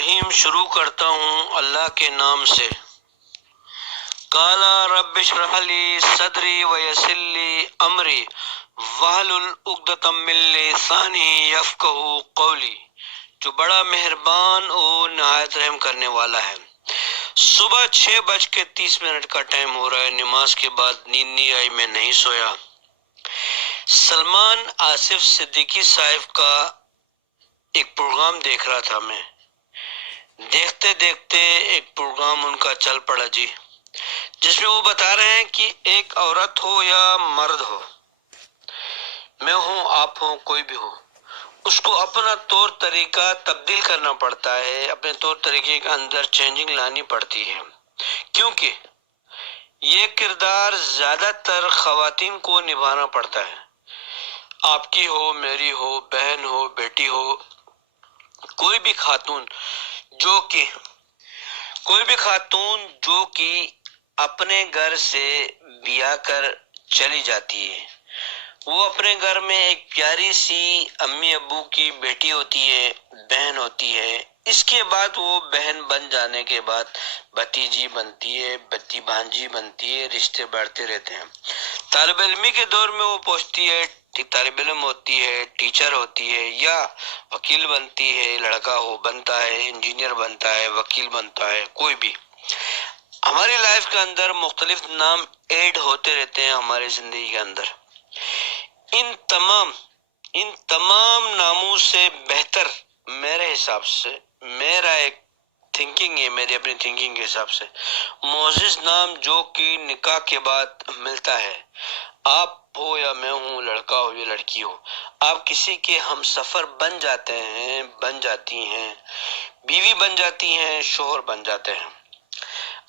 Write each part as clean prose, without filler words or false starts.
الرحیم شروع کرتا ہوں اللہ کے نام سے۔ قالا رب اشرح لی صدری ویسر لی امری واحلل عقدۃ من لسانی یفقہوا قولی، جو بڑا مہربان اور نہایت رحم کرنے والا ہے۔ صبح 6:30 کا ٹائم ہو رہا ہے، نماز کے بعد نیند نہیں آئی، میں نہیں سویا۔ سلمان آصف صدیقی صاحب کا ایک پروگرام دیکھ رہا تھا میں، دیکھتے دیکھتے ایک پروگرام ان کا چل پڑا جی، جس میں وہ بتا رہے ہیں کہ ایک عورت ہو یا مرد ہو، میں ہوں آپ ہوں کوئی بھی ہو، اس کو اپنا طور طریقہ تبدیل کرنا پڑتا ہے، اپنے طور طریقے کے اندر چینجنگ لانی پڑتی ہے، کیونکہ یہ کردار زیادہ تر خواتین کو نبھانا پڑتا ہے۔ آپ کی ہو، میری ہو، بہن ہو، بیٹی ہو، کوئی بھی خاتون جو کہ اپنے گھر سے بیاہ کر چلی جاتی ہے، وہ اپنے گھر میں ایک پیاری سی امی ابو کی بیٹی ہوتی ہے، بہن ہوتی ہے۔ اس کے بعد وہ بہن بن جانے کے بعد بھتیجی بنتی ہے، بھانجی بنتی ہے، رشتے بڑھتے رہتے ہیں۔ طالب علمی کے دور میں وہ پہنچتی ہے، طالب علم ہوتی ہے، ٹیچر ہوتی ہے، یا وکیل بنتی ہے، لڑکا ہو بنتا ہے، انجینئر بنتا ہے، وکیل بنتا ہے، کوئی بھی۔ ہماری لائف کے اندر مختلف نام ایڈ ہوتے رہتے ہیں ہماری زندگی کے اندر۔ ان تمام ناموں سے بہتر میرے حساب سے، میرا ایک تھنکنگ ہے، میری اپنی تھنکنگ کے حساب سے، معزز نام جو کہ نکاح کے بعد ملتا ہے۔ آپ ہو یا میں ہوں، لڑکا ہو یا لڑکی ہو، آپ کسی کے ہم سفر بن جاتے ہیں، بن جاتی ہیں، بیوی بن جاتی ہیں، شوہر بن جاتے ہیں۔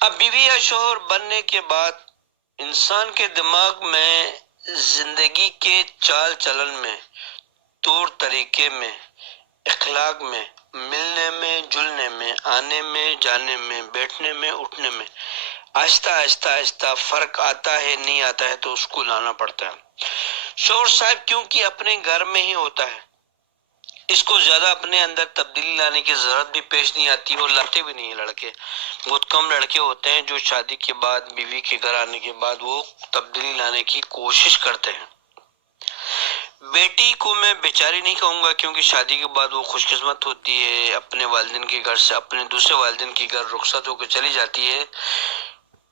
اب بیوی یا شوہر بننے کے بعد انسان کے دماغ میں، زندگی کے چال چلن میں، طور طریقے میں، اخلاق میں، ملنے میں، جلنے میں، آنے میں، جانے میں، بیٹھنے میں، اٹھنے میں آہستہ آہستہ فرق آتا ہے، نہیں آتا ہے تو اس کو لانا پڑتا ہے۔ شوہر صاحب کیونکہ اپنے گھر میں ہی ہوتا ہے، اس کو زیادہ اپنے اندر تبدیلی لانے کی ضرورت بھی پیش نہیں آتی، اور لاتے بھی نہیں ہیں لڑکے۔ بہت کم لڑکے ہوتے ہیں جو شادی کے بعد، بیوی کے گھر آنے کے بعد وہ تبدیلی لانے کی کوشش کرتے ہیں۔ بیٹی کو میں بیچاری نہیں کہوں گا، کیونکہ شادی کے بعد وہ خوش قسمت ہوتی ہے، اپنے والدین کے گھر سے اپنے دوسرے والدین کے گھر رخصت ہو کے چلی جاتی ہے۔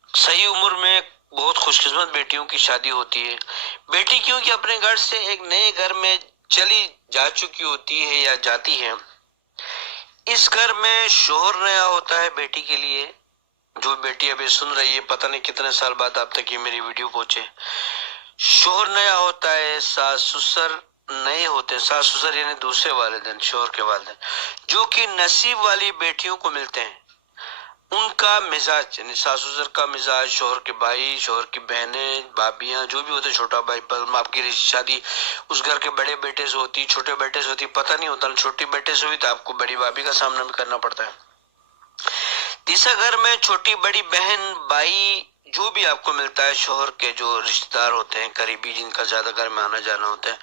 صحیح عمر میں بہت خوش قسمت بیٹیوں کی شادی ہوتی ہے۔ بیٹی کیونکہ اپنے گھر سے ایک نئے گھر میں چلی جا چکی ہوتی ہے یا جاتی ہے، اس گھر میں شوہر نیا ہوتا ہے بیٹی کے لیے۔ جو بیٹی ابھی سن رہی ہے، پتہ نہیں کتنے سال بعد آپ تک یہ میری ویڈیو پہنچے، شوہر نیا ہوتا ہے، ساس سسر نئے ہوتے ہیں، ساس سسر یعنی دوسرے والدین، شوہر کے والدین، جو کہ نصیب والی بیٹیوں کو ملتے ہیں۔ ان کا مزاج، یعنی ساس سسر کا مزاج، شوہر کے بھائی، شوہر کی بہنیں، بھابیاں، جو بھی ہوتے، چھوٹا بھائی، پر آپ کی شادی اس گھر کے بڑے بیٹے سے ہوتی، چھوٹے بیٹے سے ہوتی، پتہ نہیں ہوتا، چھوٹی بیٹے سے ہوئی تو آپ کو بڑی بھابی کا سامنا بھی کرنا پڑتا ہے۔ تیسرا گھر میں چھوٹی بڑی بہن، بھائی، جو بھی آپ کو ملتا ہے، شوہر کے جو رشتہ دار ہوتے ہیں قریبی، جن کا زیادہ گھر میں آنا جانا ہوتا ہے،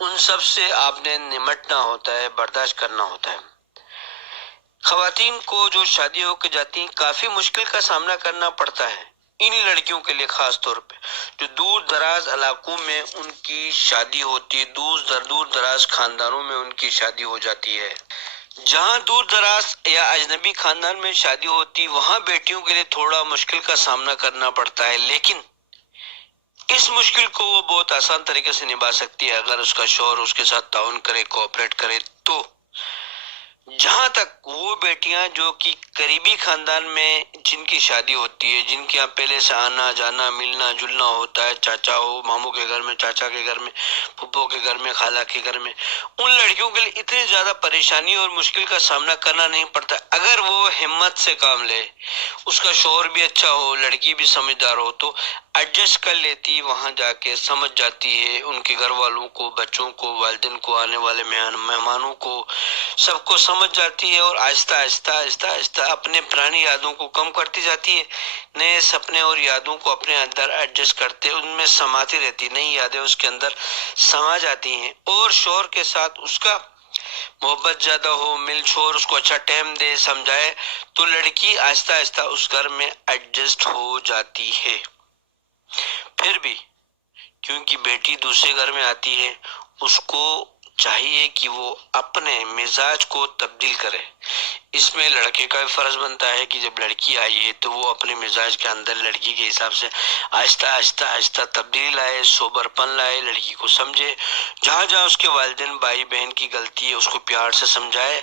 ان سب سے آپ نے نمٹنا ہوتا ہے، برداشت کرنا ہوتا ہے۔ خواتین کو جو شادی ہو کے جاتی ہیں، کافی مشکل کا سامنا کرنا پڑتا ہے، ان لڑکیوں کے لیے خاص طور پہ جو دور دراز علاقوں میں ان کی شادی ہوتی ہے، دور دراز خاندانوں میں ان کی شادی ہو جاتی ہے۔ جہاں دور دراز یا اجنبی خاندان میں شادی ہوتی، وہاں بیٹیوں کے لیے تھوڑا مشکل کا سامنا کرنا پڑتا ہے، لیکن اس مشکل کو وہ بہت آسان طریقے سے نبھا سکتی ہے اگر اس کا شوہر اس کے ساتھ تعاون کرے، کوآپریٹ کرے تو۔ جہاں تک وہ بیٹیاں جو کہ قریبی خاندان میں جن کی شادی ہوتی ہے، جن کے یہاں پہلے سے آنا جانا، ملنا جلنا ہوتا ہے، چاچا ہو ماموں کے گھر میں، چاچا کے گھر میں، پھپھو کے گھر میں، خالہ کے گھر میں، ان لڑکیوں کے لیے اتنی زیادہ پریشانی اور مشکل کا سامنا کرنا نہیں پڑتا اگر وہ ہمت سے کام لے، اس کا شوہر بھی اچھا ہو، لڑکی بھی سمجھدار ہو تو ایڈجسٹ کر لیتی، وہاں جا کے سمجھ جاتی ہے، ان کے گھر والوں کو، بچوں کو، والدین کو، آنے والے مہمانوں کو، سب کو سمجھ جاتی ہے، اور آہستہ آہستہ اپنے پرانی یادوں کو کم کرتی جاتی ہے، نئے سپنے اور یادوں کو اپنے اندر ایڈجسٹ کرتے، ان میں سماتی رہتی، نئی یادیں اس کے اندر سما جاتی ہیں، اور شوہر کے ساتھ اس کا محبت زیادہ ہو، مل چھوڑ، اس کو اچھا ٹائم دے، سمجھائے، تو لڑکی آہستہ آہستہ اس گھر میں ایڈجسٹ ہو جاتی ہے۔ پھر بھی کیونکہ بیٹی دوسرے گھر میں آتی ہے، اس کو چاہیے کہ وہ اپنے مزاج کو تبدیل کرے۔ اس میں لڑکے کا بھی فرض بنتا ہے کہ جب لڑکی آئی ہے تو وہ اپنے مزاج کے اندر لڑکی کے حساب سے آہستہ آہستہ آہستہ تبدیلی لائے، سوبر پن لائے، لڑکی کو سمجھے، جہاں جہاں اس کے والدین بھائی بہن کی غلطی ہے اس کو پیار سے سمجھائے،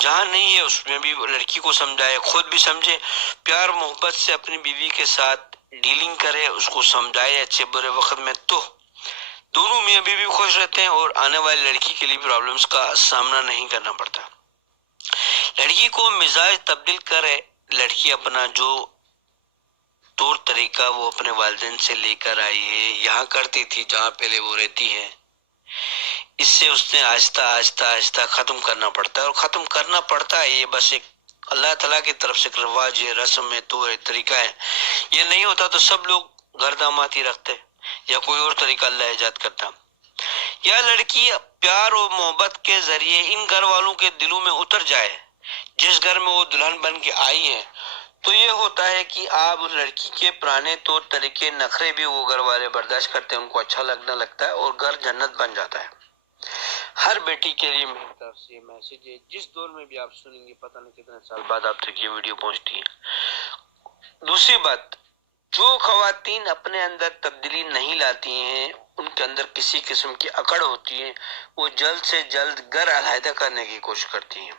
جہاں نہیں ہے اس میں بھی لڑکی کو سمجھائے، خود بھی سمجھے، پیار محبت سے اپنی بیوی کے ساتھ ڈیلنگ کرے، اس کو سمجھائے اچھے برے وقت میں، تو دونوں میاں بیوی خوش رہتے ہیں اور آنے والی لڑکی کے لیے پرابلمز کا سامنا نہیں کرنا پڑتا۔ لڑکی کو مزاج تبدیل کرے، لڑکی اپنا جو طور طریقہ وہ اپنے والدین سے لے کر آئی ہے، یہاں کرتی تھی جہاں پہلے وہ رہتی ہے، اس سے اس نے آہستہ آہستہ آہستہ ختم کرنا پڑتا ہے، اور ختم کرنا پڑتا ہے، یہ بس ایک اللہ تعالیٰ کی طرف سے رواج ہے، رسم ہے، تو طریقہ ہے۔ یہ نہیں ہوتا تو سب لوگ گردامات ہی رکھتے یا کوئی اور طریقہ اللہ ایجاد کرتا۔ یا لڑکی پیار اور محبت کے ذریعے ان گھر والوں کے دلوں میں اتر جائے جس گھر میں وہ دلہن بن کے آئی ہے، تو یہ ہوتا ہے کہ آپ اس لڑکی کے پرانے طور طریقے نخرے بھی وہ گھر والے برداشت کرتے ہیں، ان کو اچھا لگنے لگتا ہے اور گھر جنت بن جاتا ہے۔ ہر بیٹی کے لیے میری طرف سے یہ میسج ہے، جس دور میں بھی آپ سنیں گے، پتہ نہیں کتنے سال بعد آپ تک یہ ویڈیو پہنچتی ہے۔ دوسری بات، جو خواتین اپنے اندر تبدیلی نہیں لاتی ہیں، ان کے اندر کسی قسم کی اکڑ ہوتی ہے، وہ جلد سے جلد گھر علیحدہ کرنے کی کوشش کرتی ہیں،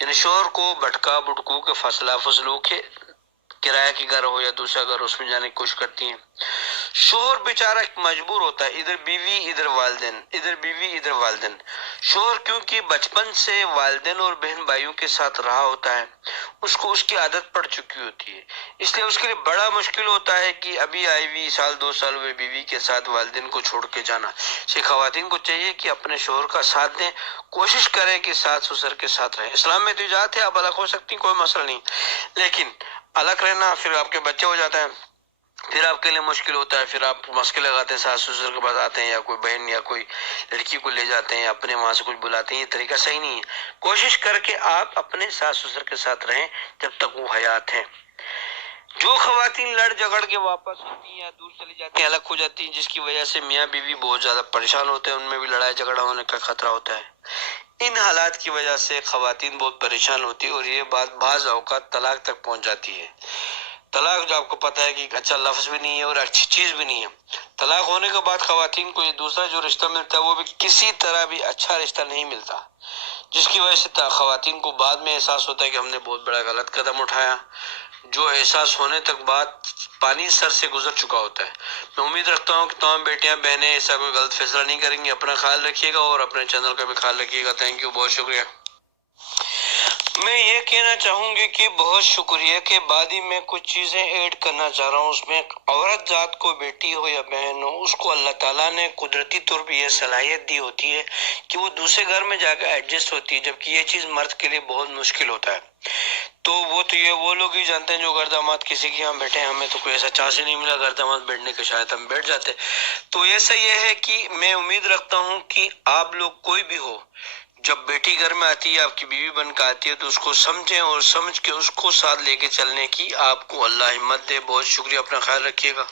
یعنی شوہر کو بھٹکا بٹکو کے فاصلہ فضلو کے کرایہ کی گھر ہو یا دوسرا گھر، اس میں جانے کی کوشش کرتی ہیں۔ شوہر بیچارہ مجبور ہوتا ہے، ادھر بیوی ادھر والدین، ادھر بیوی ادھر والدین۔ شوہر کیونکہ بچپن سے والدین اور بہن بھائیوں کے ساتھ رہا ہوتا ہے، اس کو اس کی عادت پڑ چکی ہوتی ہے، اس لیے اس کے لیے بڑا مشکل ہوتا ہے کہ ابھی آئی ہوئی سال دو سال ہوئے بیوی کے ساتھ والدین کو چھوڑ کے جانا۔ اسے خواتین کو چاہیے کہ اپنے شوہر کا ساتھ دیں، کوشش کریں کہ ساس سسر کے ساتھ رہیں۔ اسلام میں تو اجازت ہے، آپ الگ ہو سکتی، کوئی مسئلہ نہیں، لیکن الگ رہنا پھر آپ کے بچے ہو جاتے ہیں، پھر آپ کے لیے مشکل ہوتا ہے، پھر آپ مسئلے لگاتے ہیں، ساس سسر کے پاس آتے ہیں یا کوئی بہن یا کوئی لڑکی کو لے جاتے ہیں، اپنے وہاں سے کچھ بلاتے ہیں، یہ طریقہ صحیح نہیں ہے۔ کوشش کر کے آپ اپنے ساس سسر کے ساتھ رہیں جب تک وہ حیات ہیں۔ جو خواتین لڑ جھگڑ کے واپس ہوتی ہیں یا دور چلی جاتی ہیں، الگ ہو جاتی ہیں، جس کی وجہ سے میاں بیوی بہت زیادہ پریشان ہوتے ہیں، ان میں بھی لڑائی جھگڑا ہونے کا خطرہ ہوتا ہے۔ ان حالات کی وجہ سے خواتین بہت پریشان ہوتی ہے اور یہ بات بعض اوقات طلاق تک پہنچ جاتی ہے۔ طلاق جو آپ کو پتہ ہے کہ ایک اچھا لفظ بھی نہیں ہے اور اچھی چیز بھی نہیں ہے۔ طلاق ہونے کے بعد خواتین کو یہ دوسرا جو رشتہ ملتا ہے وہ بھی کسی طرح بھی اچھا رشتہ نہیں ملتا، جس کی وجہ سے خواتین کو بعد میں احساس ہوتا ہے کہ ہم نے بہت بڑا غلط قدم اٹھایا، جو احساس ہونے تک بعد پانی سر سے گزر چکا ہوتا ہے۔ میں امید رکھتا ہوں کہ تمام بیٹیاں بہنیں ایسا کوئی غلط فیصلہ نہیں کریں گی۔ اپنا خیال رکھیے گا اور اپنے چینل کا بھی خیال رکھیے گا۔ تھینک یو، بہت شکریہ۔ میں یہ کہنا چاہوں گی کہ بہت شکریہ کے بعد ہی میں کچھ چیزیں ایڈ کرنا چاہ رہا ہوں۔ اس میں عورت ذات کو، بیٹی ہو یا بہن ہو، اس کو اللہ تعالیٰ نے قدرتی طور پہ یہ صلاحیت دی ہوتی ہے کہ وہ دوسرے گھر میں جا کے ایڈجسٹ ہوتی ہے، جبکہ یہ چیز مرد کے لیے بہت مشکل ہوتا ہے۔ تو یہ وہ لوگ ہی جانتے ہیں جو گردامات کسی کے یہاں بیٹھے ہیں، ہمیں تو کوئی ایسا چانس ہی نہیں ملا گردامات بیٹھنے کے، شاید ہم بیٹھ جاتے۔ تو ایسا یہ ہے کہ میں امید رکھتا ہوں کہ آپ لوگ کوئی بھی ہو، جب بیٹی گھر میں آتی ہے، آپ کی بیوی بن کے آتی ہے، تو اس کو سمجھیں اور سمجھ کے اس کو ساتھ لے کے چلنے کی آپ کو اللہ ہمت دے۔ بہت شکریہ، اپنا خیال رکھیے گا۔